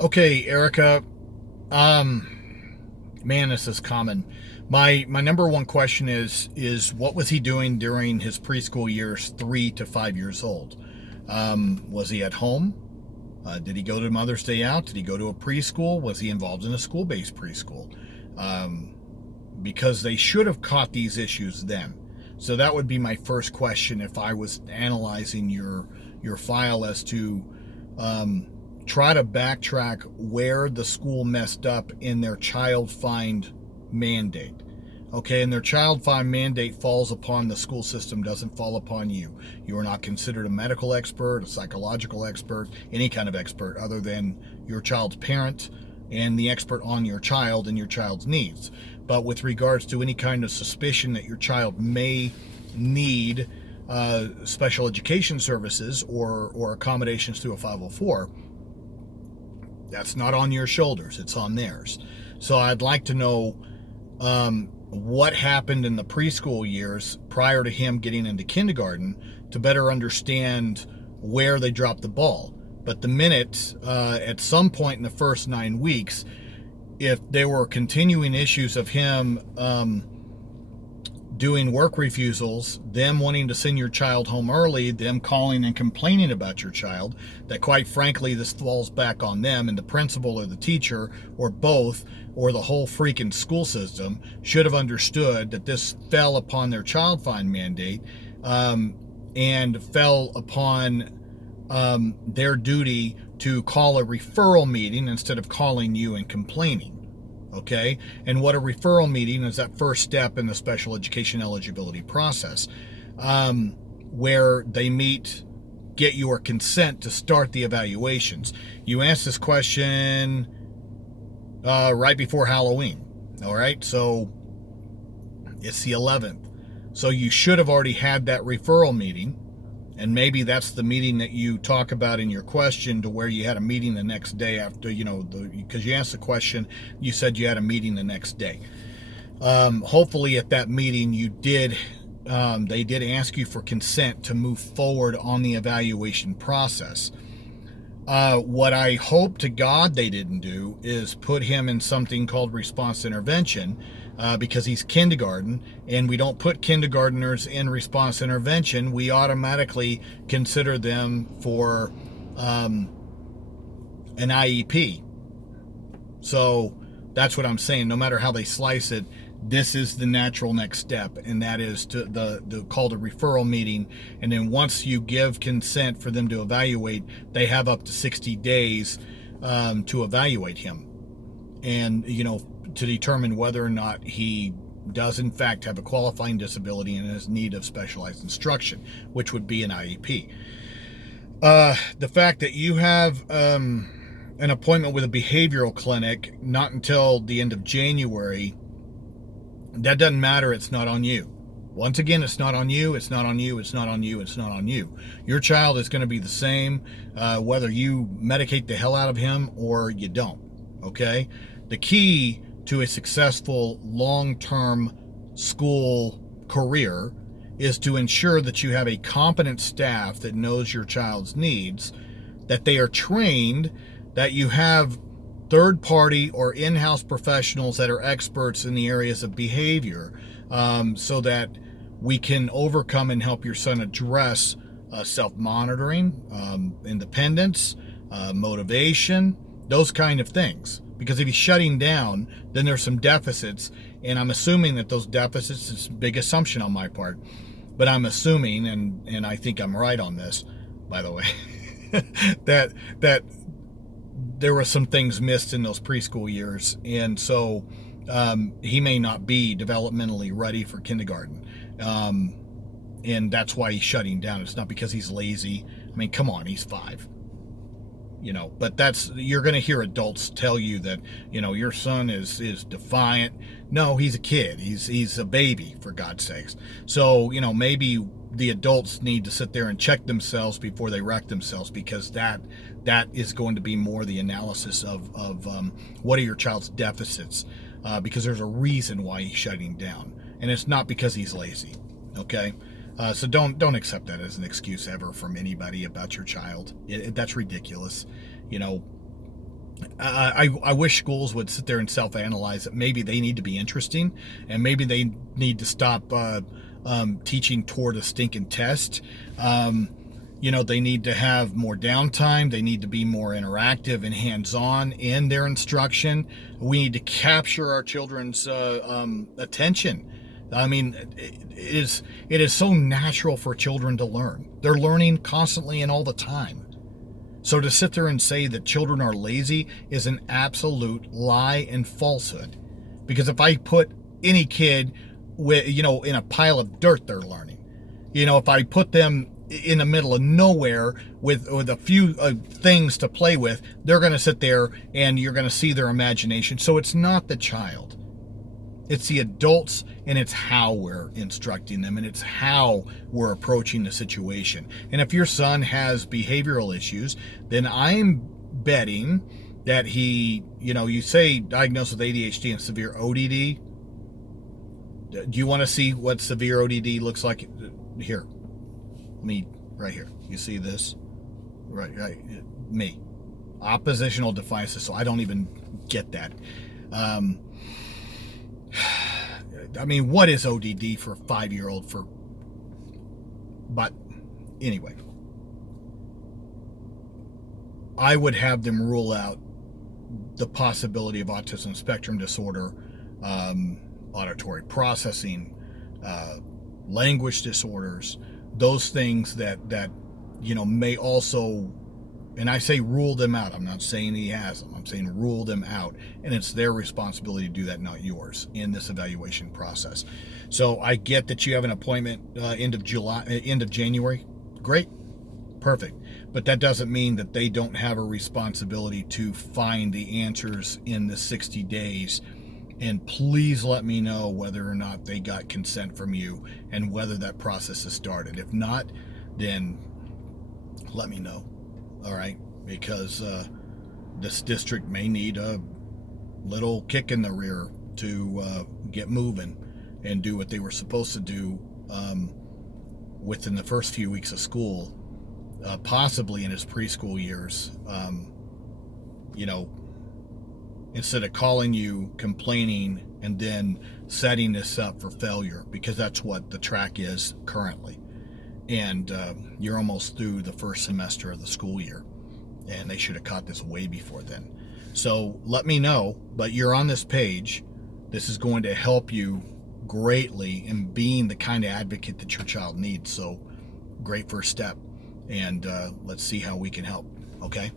Okay, Erica. Um, Man, this is common. My number one question is what was he doing during his preschool years, 3 to 5 years old? Was he at home? Did he go to Mother's Day out? Did he go to a preschool? Was he involved in a school-based preschool? Um, because they should have caught these issues then. So that would be my first question if I was analyzing your file as to um, try to backtrack where the school messed up in their child find mandate. Okay, and their child find mandate falls upon the school system, doesn't fall upon you. You are not considered a medical expert, a psychological expert, any kind of expert other than your child's parent and the expert on your child and your child's needs. But with regards to any kind of suspicion that your child may need special education services or accommodations through a 504, that's not on your shoulders, it's on theirs. So I'd like to know what happened in the preschool years prior to him getting into kindergarten to better understand where they dropped the ball. But the minute, at some point in the first 9 weeks, if there were continuing issues of him doing work refusals, them wanting to send your child home early, them calling and complaining about your child, that quite frankly this falls back on them, and the principal or the teacher or both or the whole freaking school system should have understood that this fell upon their child find mandate, and fell upon their duty to call a referral meeting instead of calling you and complaining. Okay, and what a referral meeting is, that first step in the special education eligibility process, where they meet, get your consent to start the evaluations. You asked this question right before Halloween. All right, so it's the 11th, so you should have already had that referral meeting. And maybe that's the meeting that you talk about in your question, to where you had a meeting the next day after, because you asked the question, you said you had a meeting the next day. Hopefully at that meeting they did ask you for consent to move forward on the evaluation process. What I hope to God they didn't do is put him in something called response intervention, because he's kindergarten, and we don't put kindergartners in response intervention. We automatically consider them for an IEP. So that's what I'm saying. No matter how they slice it, this is the natural next step, and that is to the called a referral meeting. And then once you give consent for them to evaluate, they have up to 60 days to evaluate him, and to determine whether or not he does in fact have a qualifying disability and is in need of specialized instruction, which would be an IEP. The fact that you have an appointment with a behavioral clinic not until the end of January, that doesn't matter. It's not on you. Once again, it's not on you, it's not on you, it's not on you, it's not on you. Your child is going to be the same whether you medicate the hell out of him or you don't. Okay? The key to a successful long-term school career is to ensure that you have a competent staff that knows your child's needs, that they are trained, that you have third-party or in-house professionals that are experts in the areas of behavior, so that we can overcome and help your son address self-monitoring, independence, motivation, those kind of things. Because if he's shutting down, then there's some deficits, and I'm assuming that those deficits, is a big assumption on my part, but I'm assuming, and I think I'm right on this, by the way, that there were some things missed in those preschool years, and so he may not be developmentally ready for kindergarten, and that's why he's shutting down. It's not because he's lazy. I mean, come on, he's 5. But you're going to hear adults tell you that, your son is defiant. No, he's a kid. He's a baby, for God's sakes. So, maybe the adults need to sit there and check themselves before they wreck themselves, because that is going to be more the analysis of what are your child's deficits, because there's a reason why he's shutting down, and it's not because he's lazy. Okay? So don't accept that as an excuse ever from anybody about your child. That's ridiculous. I wish schools would sit there and self-analyze that maybe they need to be interesting, and maybe they need to stop teaching toward a stinking test. They need to have more downtime. They need to be more interactive and hands-on in their instruction. We need to capture our children's attention. I mean, it is so natural for children to learn. They're learning constantly and all the time. So to sit there and say that children are lazy is an absolute lie and falsehood. Because if I put any kid in a pile of dirt, they're learning. If I put them in the middle of nowhere with a few things to play with, they're going to sit there and you're going to see their imagination. So it's not the child. It's the adults, and it's how we're instructing them, and it's how we're approaching the situation. And if your son has behavioral issues, then I'm betting that you say diagnosed with ADHD and severe ODD. Do you want to see what severe ODD looks like? Here. Me, right here. You see this? Right. Me. Oppositional defiance. So I don't even get that. What is ODD for a 5-year-old? But anyway, I would have them rule out the possibility of autism spectrum disorder, auditory processing, language disorders, those things that may also. And I say rule them out. I'm not saying he has them. I'm saying rule them out. And it's their responsibility to do that, not yours, in this evaluation process. So I get that you have an appointment end of January. Great. Perfect. But that doesn't mean that they don't have a responsibility to find the answers in the 60 days. And please let me know whether or not they got consent from you and whether that process has started. If not, then let me know. All right, because this district may need a little kick in the rear to get moving and do what they were supposed to do within the first few weeks of school, possibly in his preschool years. Instead of calling you, complaining, and then setting this up for failure, because that's what the track is currently. And you're almost through the first semester of the school year, and they should have caught this way before then. So let me know, but you're on this page. This is going to help you greatly in being the kind of advocate that your child needs. So great first step, and let's see how we can help. Okay.